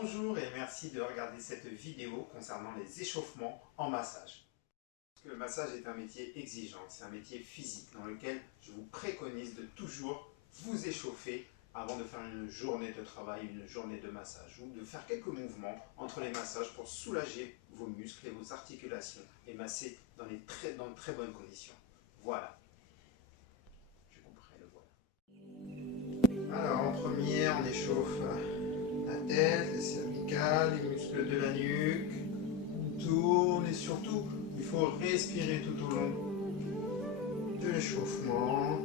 Bonjour et merci de regarder cette vidéo concernant les échauffements en massage. Le massage est un métier exigeant, c'est un métier physique dans lequel je vous préconise de toujours vous échauffer avant de faire une journée de travail, une journée de massage, ou de faire quelques mouvements entre les massages pour soulager vos muscles et vos articulations et masser dans de très bonnes conditions. Voilà. Je comprends le voilà. Alors en premier, on échauffe la tête, les cervicales, les muscles de la nuque. On tourne et surtout, il faut respirer tout au long de l'échauffement,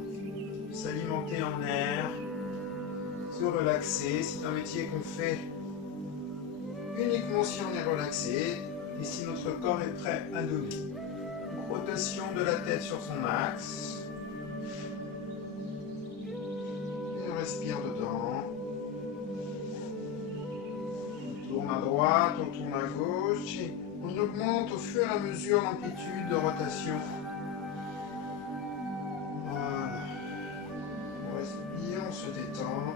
s'alimenter en air, se relaxer. C'est un métier qu'on fait uniquement si on est relaxé et si notre corps est prêt à donner. Rotation de la tête sur son axe. Et on respire dedans. On tourne à droite, on tourne à gauche et on augmente au fur et à mesure l'amplitude de rotation. Voilà. On respire, on se détend.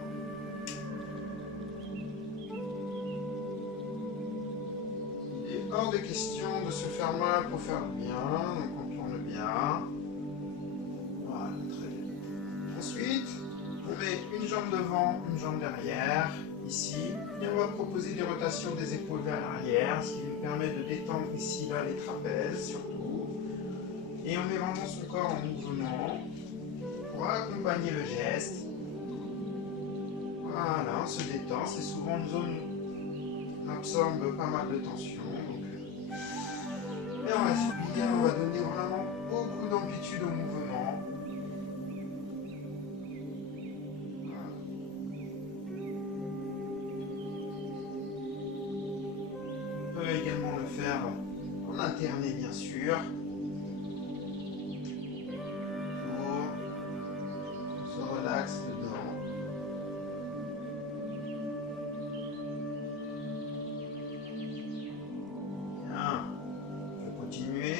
Il est hors de question de se faire mal pour faire le bien, donc on tourne bien. Voilà, très bien. Ensuite, on met une jambe devant, une jambe derrière, ici, et on va proposer des rotations des épaules vers l'arrière, ce qui nous permet de détendre ici, là, les trapèzes surtout. Et on met vraiment son corps en mouvement pour accompagner le geste. Voilà, on se détend, c'est souvent une zone qui absorbe pas mal de tension. Et on respire, on va donner vraiment beaucoup d'amplitude au mouvement. On peut également le faire en alterné, bien sûr. On se relaxe dedans. Bien. On peut continuer.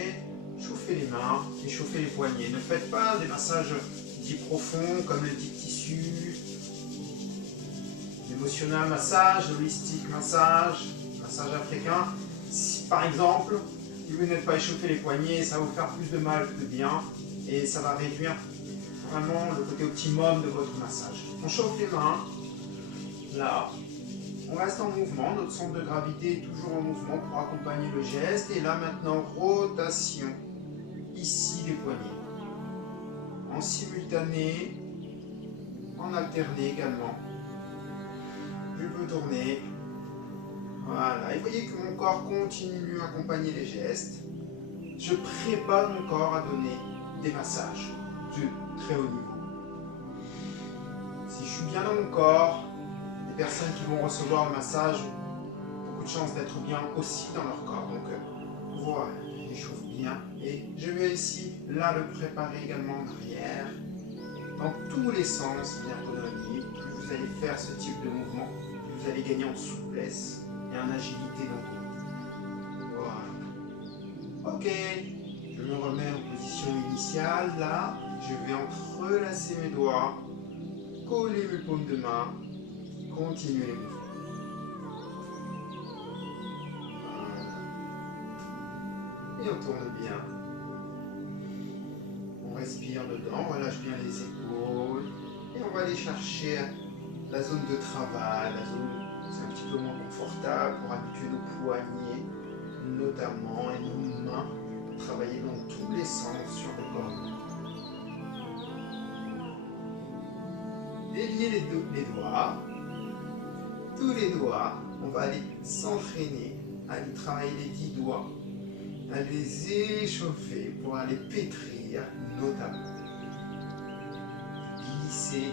Chauffez les mains et chauffez les poignets. Ne faites pas des massages dits profonds comme le deep tissue, l'émotional massage, l'holistique massage, massage africain. Si par exemple, vous n'êtes pas échauffé les poignets, ça va vous faire plus de mal que de bien et ça va réduire vraiment le côté optimum de votre massage. On chauffe les mains, là, on reste en mouvement, notre centre de gravité est toujours en mouvement pour accompagner le geste et là maintenant, rotation, ici des poignets, en simultané, en alterné également. Je peux tourner. Voilà, et vous voyez que mon corps continue à accompagner les gestes. Je prépare mon corps à donner des massages de très haut niveau. Si je suis bien dans mon corps, les personnes qui vont recevoir le massage ont beaucoup de chances d'être bien aussi dans leur corps. Donc voilà, j'échauffe bien. Et je vais ici, là, le préparer également en arrière, dans tous les sens, l'ergonomie. Plus vous allez faire ce type de mouvement, plus vous allez gagner en souplesse et en agilité dans le dos. Voilà. Ok, je me remets en position initiale. Là, je vais entrelacer mes doigts, coller mes paumes de main, continuer les mouvements. Voilà. Et on tourne bien. On respire dedans, on relâche bien les épaules et on va aller chercher la zone de travail, la zone où c'est un petit peu moins confortable pour habituer nos poignets notamment et nos mains à travailler dans tous les sens sur le corps. Déliez les doigts, tous les doigts, on va aller s'entraîner à aller travailler les 10 doigts, à les échauffer pour aller pétrir notamment. Glisser.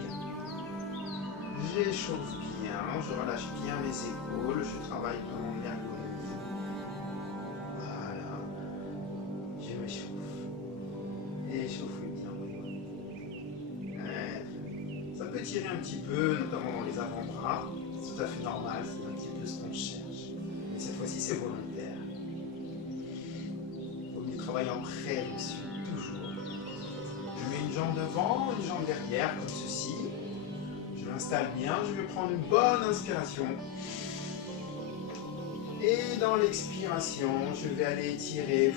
J'échauffe bien, je relâche bien mes épaules, je travaille dans l'ergonomie. Voilà. Je m'échauffe. Échauffe bien. Ça peut tirer un petit peu, notamment dans les avant-bras. C'est tout à fait normal, c'est un petit peu ce qu'on cherche. Mais cette fois-ci, c'est volontaire. Il vaut mieux travailler en prévention, toujours. Je mets une jambe devant, une jambe derrière, comme ceci. Je m'installe bien, je vais prendre une bonne inspiration. Et dans l'expiration, je vais aller étirer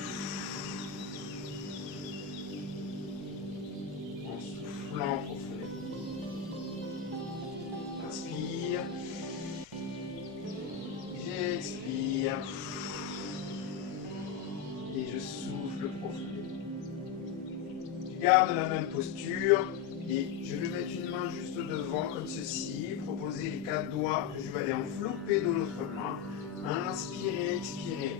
en soufflant profondément. Inspire. J'expire. Et je souffle profondément. Je garde la même posture et je vais mettre une main juste devant comme ceci, proposer les 4 doigts que je vais aller envelopper de l'autre main. Inspirez, expirez.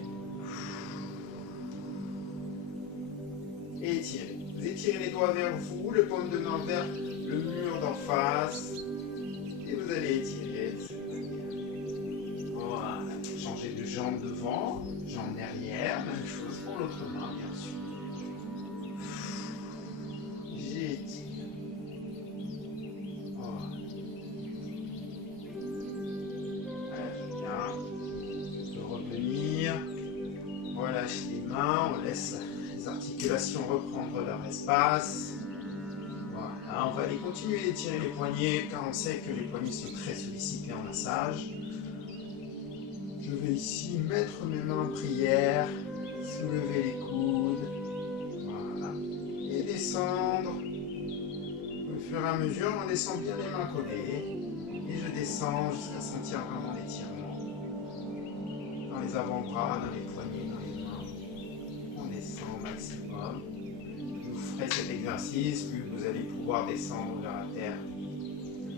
Et étirez. Vous étirez les doigts vers vous, le paume de main vers le mur d'en face. Et vous allez étirer. Voilà. Changez de jambe devant, jambe derrière. Même chose pour l'autre main, bien sûr. J'étire. Voilà. Bien. De revenir. Relâche les mains, on laisse les articulations reprendre leur espace. Voilà, on va aller continuer d'étirer les poignets car on sait que les poignets sont très sollicités en massage. Je vais ici mettre mes mains en prière, soulever les coudes, voilà, et descendre. Au fur et à mesure, on descend bien les mains collées et je descends jusqu'à sentir vraiment l'étirement dans les avant-bras, dans les poignets, dans les mains. On descend au maximum. Plus vous ferez cet exercice, plus vous allez pouvoir descendre vers la terre.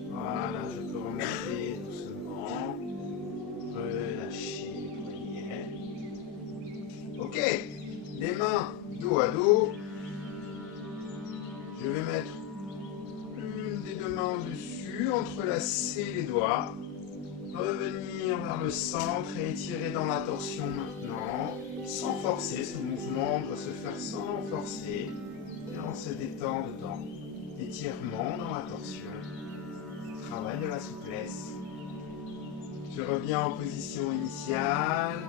Voilà, je peux remonter doucement. Relâcher les poignets. Ok, les mains dos à dos. Je vais mettre une des deux mains au-dessus, entrelacer les doigts. Revenir vers le centre et étirer dans la torsion maintenant. Sans forcer, ce mouvement doit se faire sans forcer. Et on se détend dedans. Étirement dans la torsion. Travail de la souplesse. Je reviens en position initiale.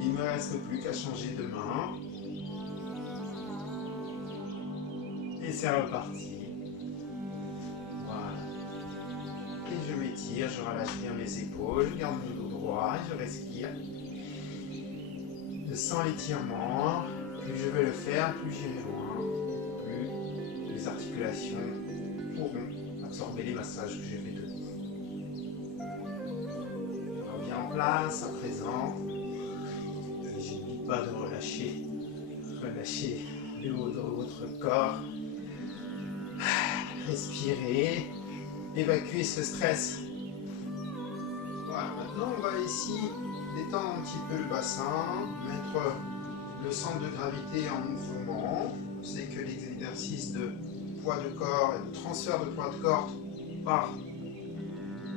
Il ne me reste plus qu'à changer de main. Et c'est reparti. Voilà. Et je m'étire, je relâche bien mes épaules, je garde mon dos droit, je respire. Je sens l'étirement. Plus je vais le faire, plus j'irai loin. Plus les articulations pourront absorber les massages que j'ai fait de vous. Je reviens en place à présent. Et je n'oublie pas de relâcher. Relâchez le haut de votre corps. Respirez. Évacuez ce stress. Voilà, maintenant on va ici détendre un petit peu le bassin, mettre le centre de gravité en mouvement. On sait que les exercices de poids de corps et de transfert de poids de corps partent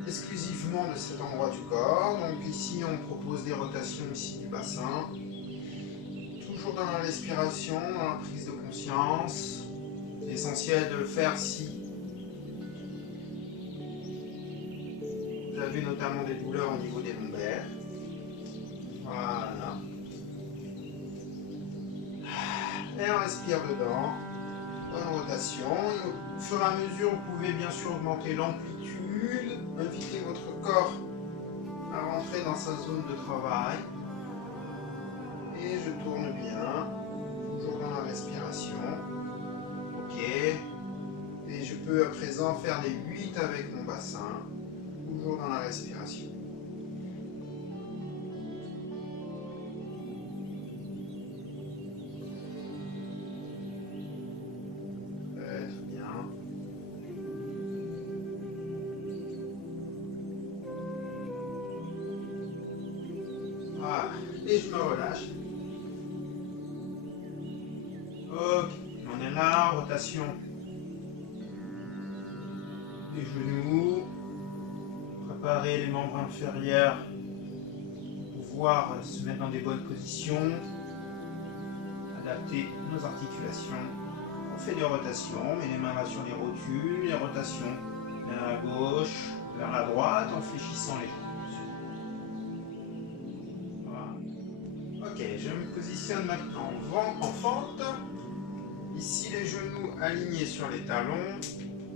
exclusivement de cet endroit du corps. Donc ici on propose des rotations ici du bassin. Toujours dans la respiration, dans la prise de conscience. C'est essentiel de le faire si vous avez notamment des douleurs au niveau des lombaires. Voilà. Et on respire dedans. Bonne rotation. Et au fur et à mesure, vous pouvez bien sûr augmenter l'amplitude. Inviter votre corps à rentrer dans sa zone de travail. Et je tourne bien. Toujours dans la respiration. Ok. Et je peux à présent faire des 8 avec mon bassin. Toujours dans la respiration. Très bien. Voilà. Et je me relâche. Ok. On est là. Rotation des genoux. Préparer les membres inférieurs pour pouvoir se mettre dans des bonnes positions, adapter nos articulations. On fait des rotations, on met les mains là sur les rotules, les rotations vers la gauche, vers la droite en fléchissant les genoux. Voilà. Ok, je me positionne maintenant en fente. Ici les genoux alignés sur les talons.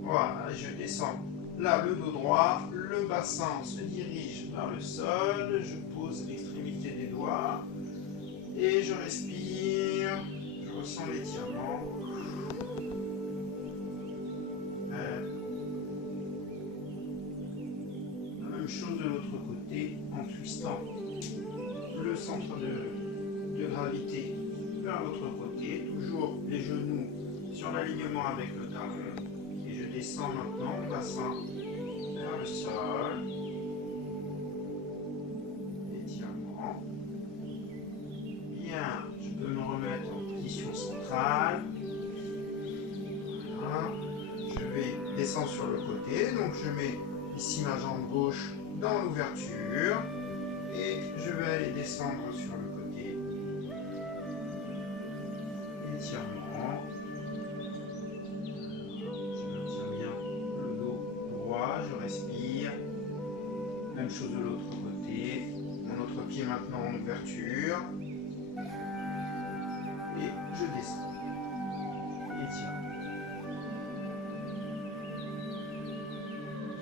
Voilà, je descends là le dos droit, le bassin se dirige vers le sol, je pose l'extrémité des doigts et je respire, je ressens l'étirement. La même chose de l'autre côté en twistant le centre de gravité vers l'autre côté, toujours les genoux sur l'alignement avec le talon. Et je descends maintenant le bassin vers le sol. Étirement. Bien, je peux me remettre en position centrale. Voilà. Je vais descendre sur le côté, donc je mets ici ma jambe gauche dans l'ouverture et je vais aller descendre sur le côté. Étirement. Je maintiens bien le dos droit, je respire. Même chose de l'autre côté. Mon autre pied maintenant en ouverture. Et je descends. Étirement.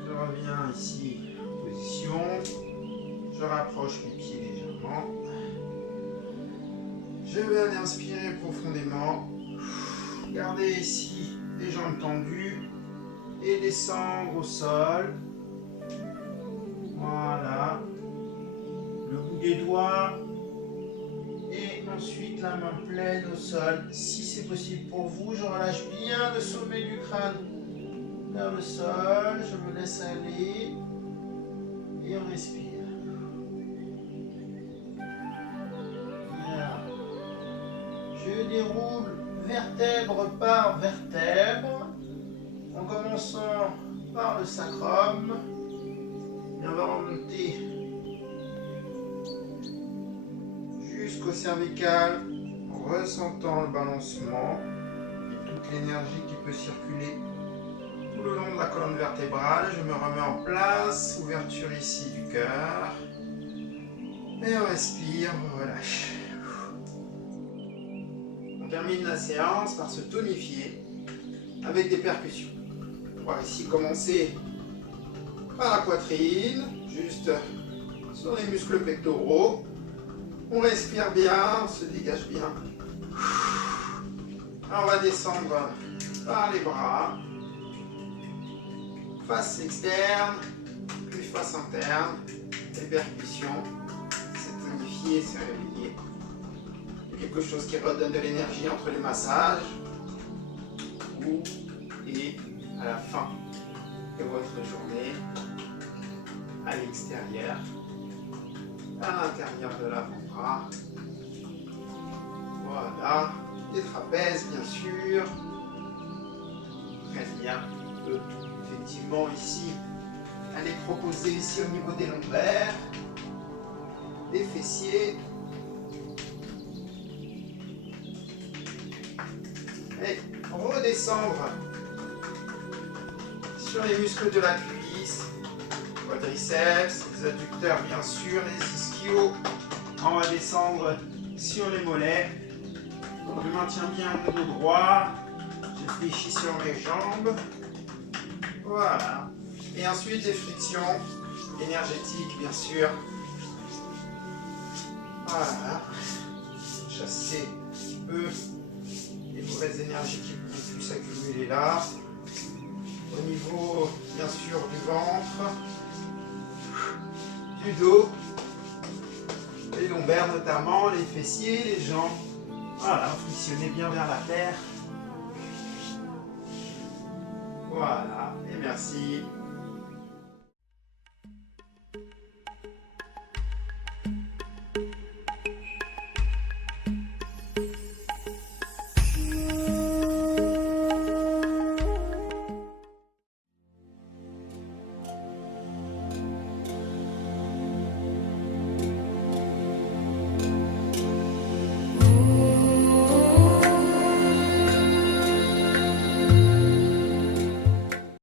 Je reviens ici en position. Je rapproche les pieds légèrement. Je vais aller inspirer profondément. Gardez ici les jambes tendues et descendre au sol. Voilà. Le bout des doigts. Et ensuite la main pleine au sol. Si c'est possible pour vous, je relâche bien le sommet du crâne vers le sol. Je me laisse aller. Et on respire. Bien. Je déroule vertèbre par vertèbre. En commençant par le sacrum. Et on va remonter jusqu'au cervical en ressentant le balancement et toute l'énergie qui peut circuler tout le long de la colonne vertébrale. Je me remets en place, ouverture ici du cœur. Et on respire, on relâche. On termine la séance par se tonifier avec des percussions. On va ici commencer par la poitrine, juste sur les muscles pectoraux. On respire bien, on se dégage bien. On va descendre par les bras. Face externe, puis face interne. Les percussions. Se tonifier, se réveiller. Quelque chose qui redonne de l'énergie entre les massages. Et à la fin de votre journée, à l'extérieur, à l'intérieur de l'avant-bras. Voilà, les trapèzes bien sûr. Très bien. On peut effectivement ici aller proposer ici au niveau des lombaires, des fessiers. Et redescendre sur les muscles de la cuisse, quadriceps, les adducteurs bien sûr, les ischios. On va descendre sur les mollets. Je maintiens bien mon dos droit. Je fléchis sur mes jambes. Voilà. Et ensuite des frictions énergétiques bien sûr. Voilà. Chasser un petit peu les mauvaises énergies qui ont pu s'accumuler là. Au niveau, bien sûr, du ventre, du dos, les lombaires notamment, les fessiers, les jambes. Voilà, frictionnez bien vers la terre. Voilà, et merci.